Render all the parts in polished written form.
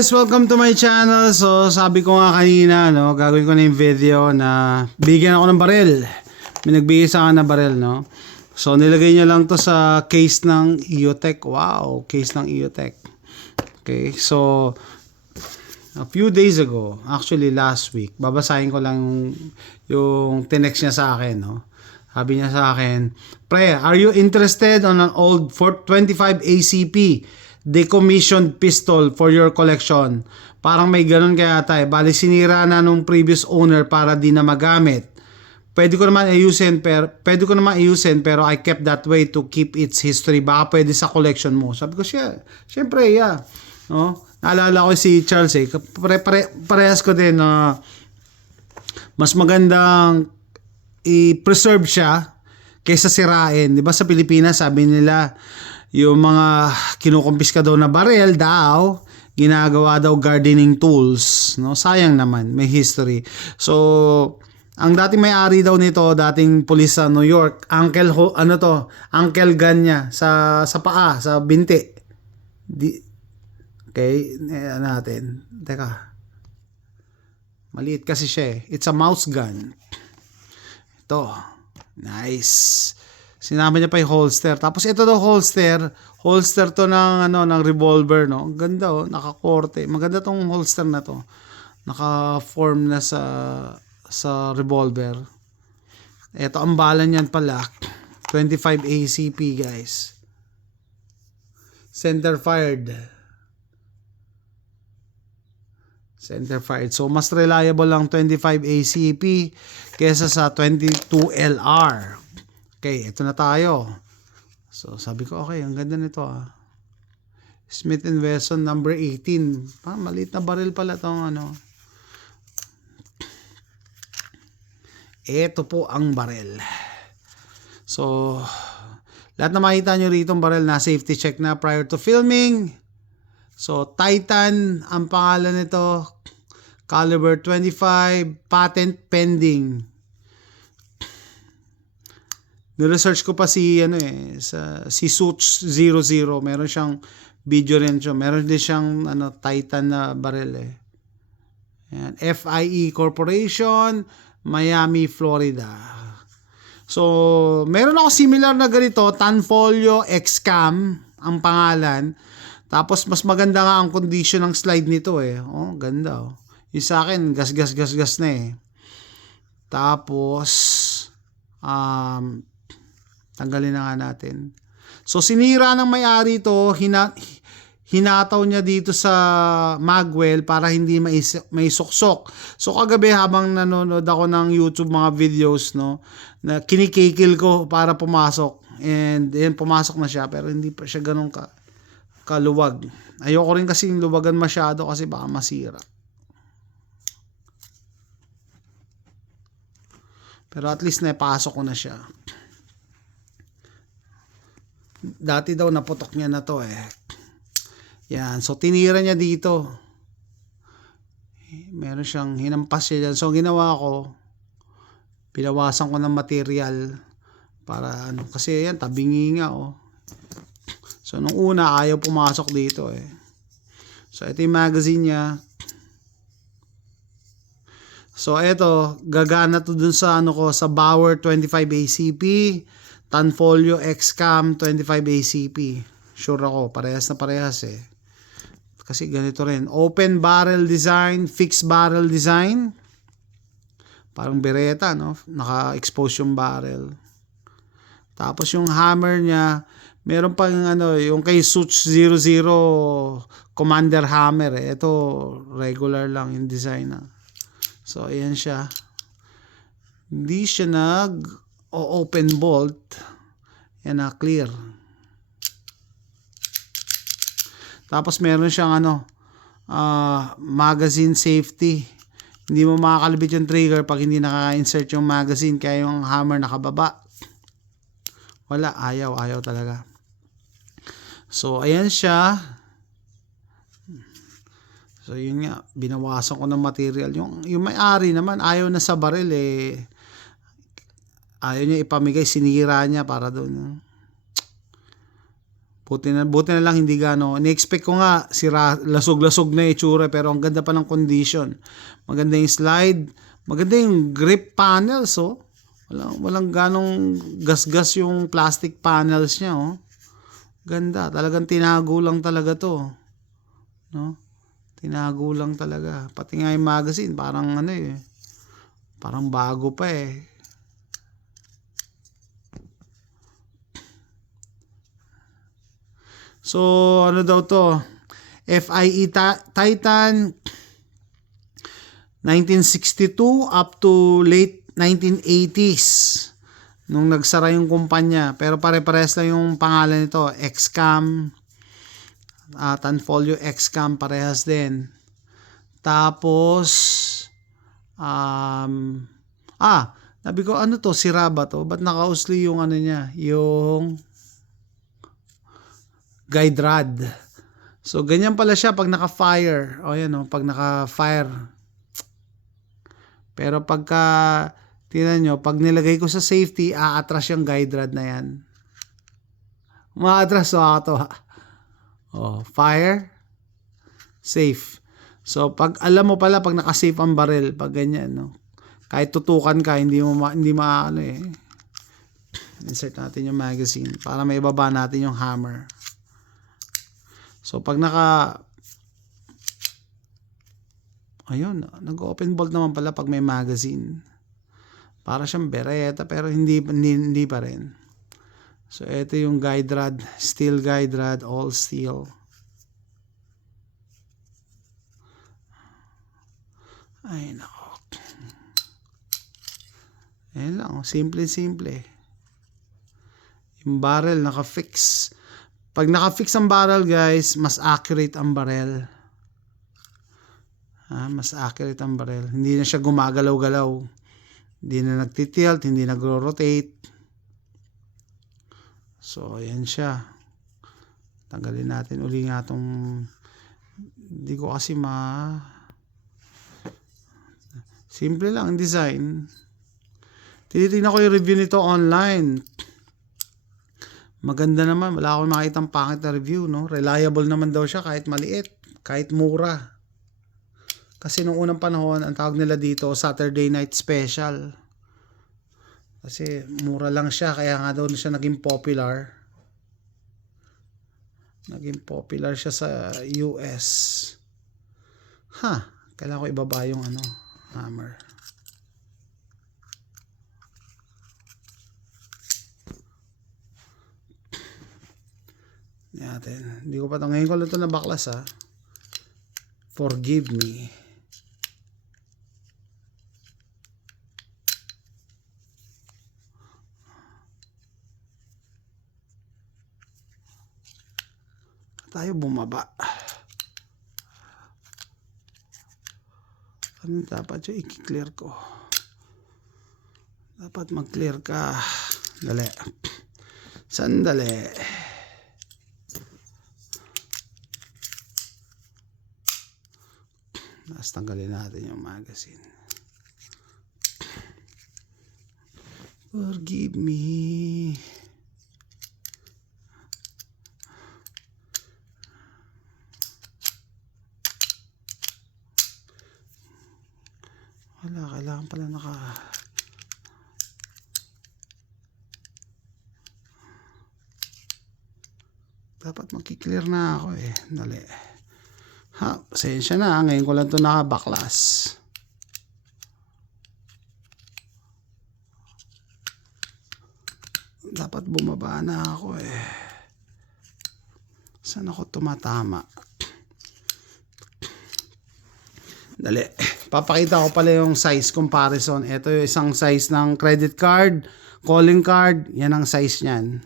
guys, welcome to my channel. So sabi ko nga kanina, no, gagawin ko na yung video na bigyan ako ng baril. May nagbigay sa akin na baril, no. So nilagay niya lang to sa case ng EOTech. Wow, case ng EOTech. Okay, so a few days ago, actually last week, babasahin ko lang yung tinext niya sa akin, no. Sabi niya sa akin, "Pre, are you interested on an old 425 ACP decommissioned pistol for your collection?" Parang may ganun kaya tayo. Bali sinira na nung previous owner para di na magamit. Pwede ko naman ayusin pero I kept that way to keep its history. Baka pwede sa collection mo. Sabi ko siya, syempre yeah. No? Naalala ko si Charles parehas ko din na mas magandang i-preserve siya kaysa sirain. Di ba sa Pilipinas sabi nila yung mga kinukumpiska daw na barel daw ginagawa daw gardening tools, no? Sayang naman, may history. So ang dating may-ari daw nito, dating pulis sa New York, Uncle gun niya sa paa, sa binti. Okay, natin. Teka. Maliit kasi siya eh. It's a mouse gun. Ito. Nice. Sinama niya pa yung holster. Tapos ito daw holster to ng revolver, no. Ang ganda oh, nakakorte. Maganda tong holster na to. Naka-form na sa revolver. Ito ang bala niyan pala. 25 ACP, guys. Center fired. So mas reliable lang 25 ACP kaysa sa 22 LR. Okay, ito na tayo. So sabi ko, okay, ang ganda nito ah. Smith & Wesson number 18. Maliit na baril pala tong ano. Ito po ang baril. So lahat na makita nyo rito ang baril na safety check na prior to filming. So Titan ang pangalan nito, caliber 25, patent pending. Ni-research ko pa si si Suits 00, meron siyang video rin siya. Meron din siyang Titan na baril eh. Ayan, FIE Corporation, Miami, Florida. So, meron ako similar na ganito, Tanfolio X-Cam ang pangalan. Tapos mas maganda nga ang condition ng slide nito eh. Oh, ganda oh. Yung sa akin, gas na eh. Tapos tanggalin na nga natin. So sinira ng may-ari ito, hinataw niya dito sa magwell para hindi may suksok. So kagabi habang nanonood ako ng YouTube mga videos, no, na kinikikil ko para pumasok. And yan, pumasok na siya pero hindi pa siya ganun kaluwag. Ayoko rin kasi luwagan masyado kasi baka masira. Pero at least napasok ko na siya. Dati daw naputok niya na to eh. Yan. So tinira niya dito. Meron siyang hinampas siya dyan. So ginawa ko, pinawasan ko ng material para kasi yan tabingi nga oh. So nung una ayaw pumasok dito eh. So ito yung magazine niya. So ito, gagana to dun sa sa Bauer 25 ACP, Tanfolio X-Cam 25 ACP. Sure ako, parehas na parehas eh. Kasi ganito rin, open barrel design, fixed barrel design. Parang Beretta, no? Naka-expose yung barrel. Tapos yung hammer niya, meron pang yung kay Suits 00 Commander hammer eh. Ito regular lang yung design na. So ayan siya. Hindi siya open bolt. Yan na, clear. Tapos meron siyang magazine safety. Hindi mo makakalabit yung trigger pag hindi naka-insert yung magazine kaya yung hammer nakababa. Wala, ayaw talaga. So ayan siya. So yun nga, binawasan ko ng material. Yung may-ari naman ayaw na sa baril eh. Ayaw niya ipamigay, sinira niya para doon. Buti na lang hindi gano. Ni-expect ko nga lasog-lasog na itsura pero ang ganda pa ng condition. Maganda yung slide, maganda yung grip panels oh. Walang ganong gasgas yung plastic panels niya oh. Ganda, talagang tinago lang talaga to. No? Tinago lang talaga. Pati nga yung magazine, parang ano eh. Parang bago pa eh. So, ano daw to? FIE Titan 1962 up to late 1980s nung nagsara yung kumpanya. Pero pare-pares lang yung pangalan nito. XCAM, Tanfolio XCAM, parehas din. Tapos, sabi ko, ano to? Sira ba to? Ba't nakausli yung ano niya? Yung guide rod. So, ganyan pala siya pag naka-fire. O, yan o, pag naka-fire. Pero pagka, tingnan nyo, pag nilagay ko sa safety, aatras yung guide rod na yan. Maatras o ako. O, fire, safe. So, pag alam mo pala, pag naka-safe ang barrel, pag ganyan, no? Kahit tutukan ka, hindi maano eh. Insert natin yung magazine para may baba natin yung hammer. So, pag ayun, nag-open bolt naman pala pag may magazine. Para siyang bereta, pero hindi pa rin. So, ito yung guide rod, steel guide rod, all steel. Ay, nako. Ayan lang, simple. Yung barrel, naka-fix. Pag naka-fix ang barrel, guys, mas accurate ang barrel. Mas accurate ang barrel. Hindi na siya gumagalaw-galaw. Hindi na nagtitilt, hindi nagro-rotate. So, ayan siya. Tanggalin natin uli nga itong hindi ko kasi simple lang ang design. Tinitingnan ko yung review nito online. Maganda naman. Wala akong makitang pangit na review, no? Reliable naman daw siya kahit maliit, kahit mura. Kasi nung unang panahon, ang tawag nila dito, Saturday Night Special. Kasi mura lang siya, kaya nga daw siya naging popular. Naging popular siya sa US. Kailangan ko ibaba yung hammer. Natin. Hindi ko pa ngayon ko lang ito na baklas Forgive me. Tayo bumaba. Ano dapat yung i-clear ko? Dapat mag-clear ka. Dali. Sandali. Tapos tanggalin natin yung magazine. Forgive me. Kailangan pala dapat magki-clear na ako eh. Dali. Pasensya na. Ngayon ko lang ito nakabaklas. Dapat bumaba na ako eh. Saan ako tumatama? Dali. Papakita ko pala yung size comparison. Ito yung isang size ng credit card, calling card. Yan ang size niyan.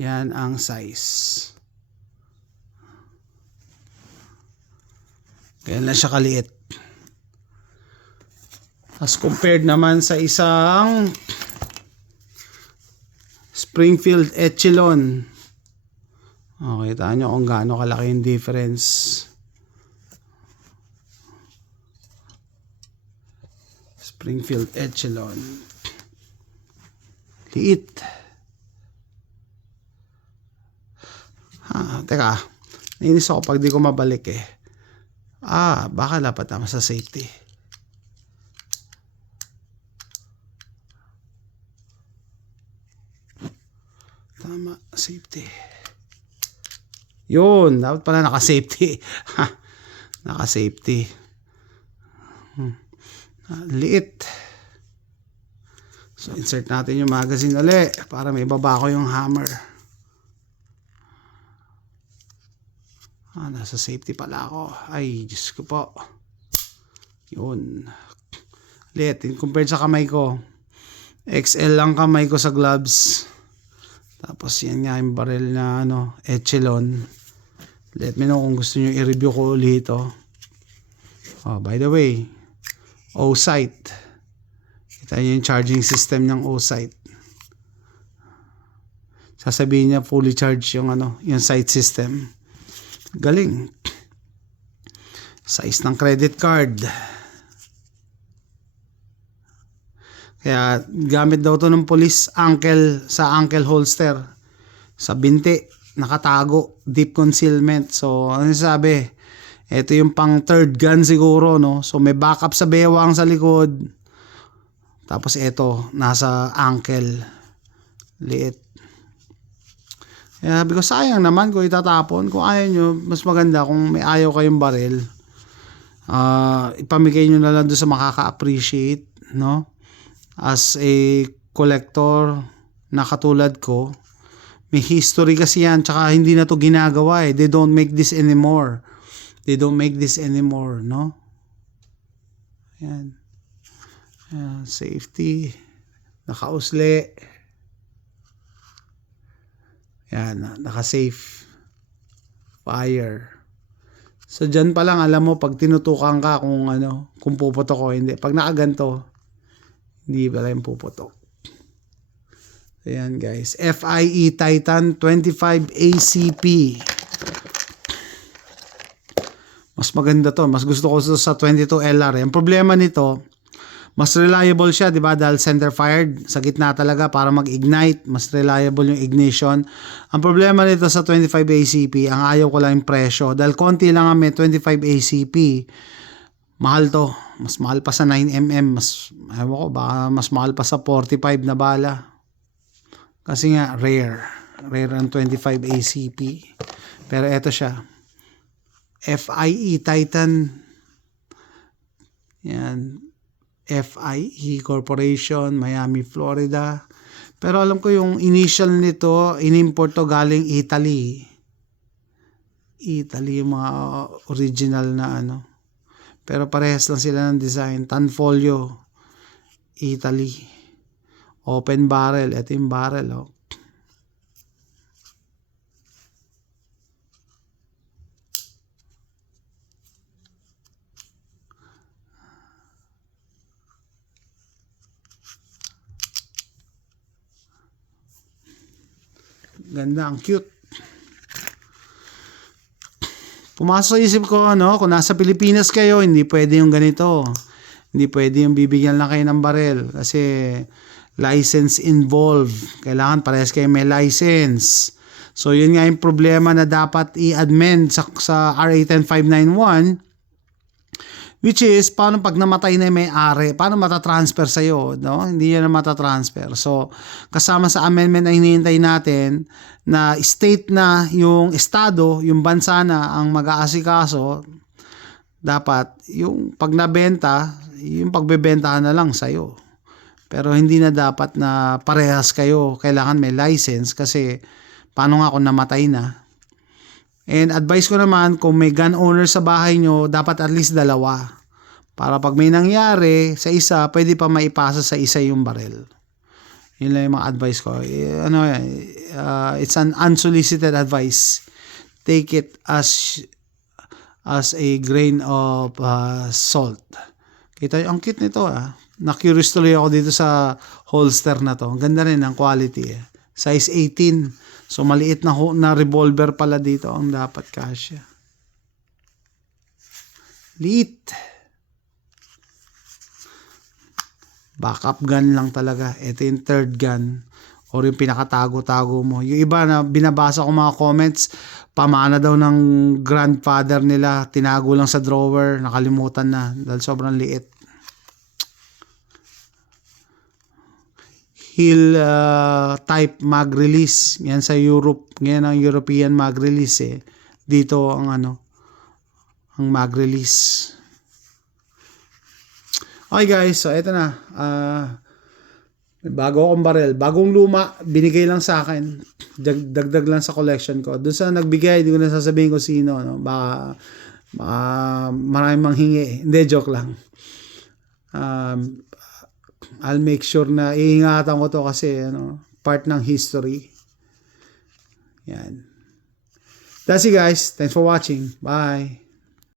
Yan ang size. Kaya na siya kaliit. As compared naman sa isang Springfield Echelon. Okay, taan nyo kung gaano kalaki yung difference. Springfield Echelon. Liit. Teka. Nainis ako pag di ko mabalik eh. Baka dapat tama sa safety. Tama, safety. Yun, dapat pala naka-safety. Naka-safety. Liit. So, insert natin yung magazine ulit para may baba ko yung hammer. Nasa safety pala ako. Ay, Diyos ko po. Yun. Liit. Compared sa kamay ko, XL lang kamay ko sa gloves. Tapos yan nga yung barrel na Echelon. Let me know kung gusto nyo i-review ko ulit ito. By the way, O-Sight. Kita nyo yung charging system ng O-Sight. Sasabihin niya fully charged yung yung sight system. Galing. Size ng credit card. Kaya gamit daw to ng police sa ankle holster. Sa binti, nakatago, deep concealment. So, ano sabi? Ito yung pang third gun siguro, no? So, may backup sa bewang sa likod. Tapos ito, nasa ankle. Liit. Kaya sabi ko, sayang naman kung itatapon. Kung ayaw nyo, mas maganda kung may ayaw kayong baril. Ipamigay nyo na lang doon sa makaka-appreciate, no? As a collector na katulad ko, may history kasi yan, tsaka hindi na to ginagawa eh. They don't make this anymore. They don't make this anymore, no? Yan. Safety. Nakausli. Yan, naka-safe. Fire. So, dyan pa lang, alam mo, pag tinutukan ka kung puputok o hindi. Pag nakaganto, hindi pala yung puputok. Ayan, guys. FIE Titan 25 ACP. Mas maganda to. Mas gusto ko sa 22 LR. Ang problema nito, mas reliable siya, di ba? Dahil center fired sa gitna talaga para mag-ignite. Mas reliable yung ignition. Ang problema nito sa 25 ACP, ang ayaw ko lang yung presyo. Dahil konti lang may 25 ACP. Mahal to. Mas mahal pa sa 9mm. Ewan ko, baka mas mahal pa sa 45 na bala. Kasi nga, rare. Rare ang 25 ACP. Pero eto siya. FIE Titan. Yan. FIE Corporation, Miami, Florida. Pero alam ko yung initial nito, inimport to galing Italy. Italy yung mga original na Pero parehas lang sila ng design. Tanfolio, Italy. Open barrel. Ito yung barrel, oh. Ganda, ang cute. Pumasok sa isip ko, kung nasa Pilipinas kayo, hindi pwede yung ganito. Hindi pwede yung bibigyan lang kayo ng barel. Kasi license involved. Kailangan parehas kayo may license. So, yun nga yung problema na dapat i-amend sa RA 10591. Which is, paano pag namatay na yung may-ari, paano matatransfer sa'yo, no? Hindi yan na matatransfer. So, kasama sa amendment na hinihintay natin, na state na yung estado, yung bansa na ang mag-aasikaso, dapat yung pag nabenta, yung pagbebentahan na lang sa'yo. Pero hindi na dapat na parehas kayo, kailangan may license kasi paano nga kung namatay na. And advice ko naman, kung may gun owner sa bahay nyo, dapat at least 2. Para pag may nangyari sa isa, pwede pa maipasa sa isa yung barel. Yun lang yung mga advice ko. It's an unsolicited advice. Take it as a grain of salt. Kita ang cute nito Na-curious tuloy ako dito sa holster na to. Ang ganda rin ang quality. Size 18. So, maliit na revolver pala dito ang dapat kasya. Liit. Backup gun lang talaga. Ito yung third gun. or yung pinakatago-tago mo. Yung iba na binabasa ko mga comments, pamana daw ng grandfather nila, tinago lang sa drawer, nakalimutan na dahil sobrang liit. Heel type mag release. Yan sa Europe, ngayon ang European mag release eh. Dito ang ang mag release. Okay guys, so eto na. Bago akong barel. Bagong luma, binigay lang sa akin. Dagdag lang sa collection ko. Doon sa nagbigay, hindi ko na sasabihin ko sino. No? Baka maraming manghingi. Hindi, joke lang. I'll make sure na iingatan ko to kasi part ng history. Yan. That's it guys. Thanks for watching. Bye.